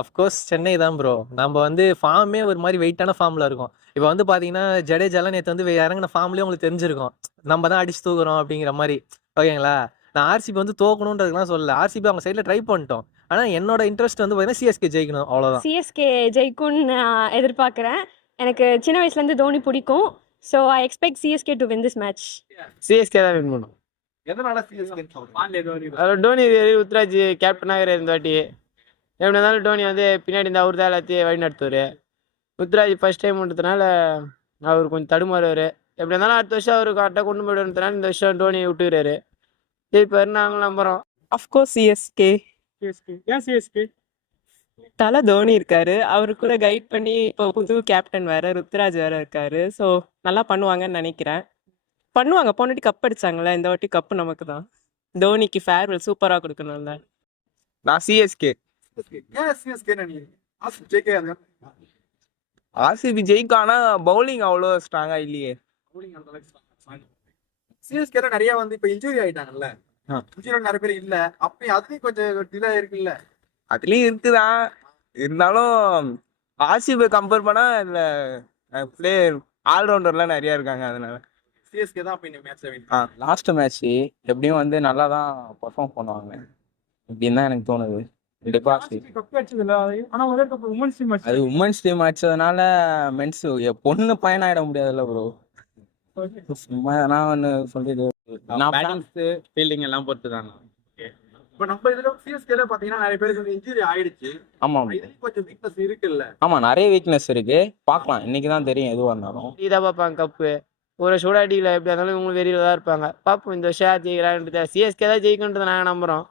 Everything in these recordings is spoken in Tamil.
அஃப்கோர்ஸ் சென்னை தான் ப்ரோ. நம்ம வந்து ஃபார்மே ஒரு மாதிரி வெயிட்டான ஃபார்ம்ல இருக்கும். இப்போ வந்து பாத்தீங்கன்னா ஜடேஜாலாம் நேற்று வந்து இறங்கின ஃபார்ம்லேயே உங்களுக்கு தெரிஞ்சிருக்கும். நம்ம தான் அடிச்சு தூக்குறோம் அப்படிங்கிற மாதிரி. ஓகேங்களா? நான் ஆர்சிபி வந்து தோக்கணுன்றதுலாம் சொல்லல. ஆர்சிபி அவங்க சைடில் ட்ரை பண்ணிட்டோம். ஆனால் என்னோட இன்ட்ரெஸ்ட் வந்து பார்த்தீங்கன்னா சிஎஸ்கே ஜெயிக்கணும் அவ்வளோதான். சிஎஸ்கே ஜெயிக்கும்னு நான் எதிர்பார்க்குறேன். எனக்கு சின்ன வயசுலேருந்து தோனி பிடிக்கும். So I expect CSK to win this match. CSK தான் வின் பண்ணும். எதனால சிஎஸ்கே அதில் டோனி உத்ராஜ் கேப்டனாக இந்த வாட்டி எப்படி இருந்தாலும் டோனி வந்து பின்னாடி இந்த அவர் தான் எல்லாத்தையும் வழி நடத்துவார். உத்ராஜ் ஃபர்ஸ்ட் டைம் பண்ணுறதுனால அவர் கொஞ்சம் தடுமாறுவார். எப்படி இருந்தாலும் அடுத்த வருஷம் அவர் கரெக்டாக கொண்டு போயிடுறதுனால இந்த வருஷம் டோனி விட்டுக்கிறாரு. இப்போ நாங்கள் நம்புகிறோம். Of course CSK. ஏன் சிஎஸ்கே? தலை தோனி இருக்காரு, அவரு கூட கைட் பண்ணி இப்போ புது கேப்டன் வேற ருத்ராஜ் வேற இருக்காரு. ஸோ நல்லா பண்ணுவாங்கன்னு நினைக்கிறேன். பண்ணுவாங்க, போன வாட்டி கப் அடிச்சாங்களே, இந்த வாட்டி கப்பு நமக்கு தான். தோனிக்கு ஃபேர்வெல் சூப்பராக கொடுக்கணும்ல. நான் சிஎஸ்கே. ஏன் சிஎஸ்கே நினைக்கிறீங்க? ஆர்சிபி ஜெயிக்காது. ஆர்சிபி ஜெயிக்கும், ஆனா பவுலிங் அவ்வளோ ஸ்ட்ராங்கா இல்லையே. சிஎஸ்கே நிறைய வந்து இப்ப இன்ஜுரி ஆயிட்டாங்கல்ல. இன்ஜுரி நிறைய பேர் இல்ல. அப்ப அதுலயும் கொஞ்சம் டிலே இருக்குல்ல. அதுலயும் இருக்குதான், இருந்தாலும் ஆர்சிபி கம்பேர் பண்ணா இதுல பிளேயர் ஆல்ரவுண்டர்லாம் நிறைய இருக்காங்க. அதனால சிஎஸ்கே தான் அப்ப இந்த மேட்ச்ல வின். லாஸ்ட் மேட்ச் எப்படியும் வந்து நல்லா தான் பர்ஃபார்ம் பண்ணுவாங்க இப்படின்னு தான் எனக்கு தோணுது. கப் அடிச்சது இல்ல. ஆனா ஒரே கப் உமன்ஸ் டீம் அது உமன்ஸ் டீம் அடிச்சதுனால மென்ஸ் பொண்ணு பையன் ஆயிட முடியாதுல்ல ப்ரோ. சும்மா நான் ஒன்று சொல்லிட்டு ஃபீல்டிங் எல்லாம் பொறுத்து தாங்க. இப்ப நம்ம இதுல சிஎஸ்கேல பாத்தீங்கன்னா நிறைய பேருக்கு வந்து இன்ஜுரி ஆயிடுச்சு. ஆமாம் இதுலயும் கொஞ்சம் வீக்னஸ் இருக்குல்ல. ஆமாம், நிறைய வீக்னஸ் இருக்கு. பார்க்கலாம், இன்னைக்கு தான் தெரியும் எதுவாக இருந்தாலும். இதாக பார்ப்பாங்க கப்பு. ஒரு சூடாட்டியில் எப்படி இருந்தாலும் இவங்களுக்கு வெறியில் தான் இருப்பாங்க. பார்ப்போம் இந்த வருஷம் யார் ஜெயிக்கிறான்றது. சிஎஸ்கே தான் ஜெயிக்கணுன்றதை நாங்கள் நம்புகிறோம்.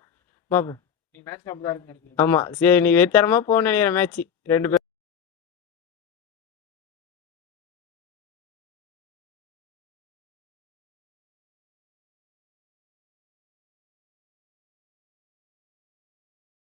பார்ப்போம். நீ மேட்ச் அப்படிதான் இருக்கு. ஆமாம், சரி, நீ வெறித்தரமாக போகணும்னு நினைக்கிற மேட்ச் ரெண்டு பேரும்.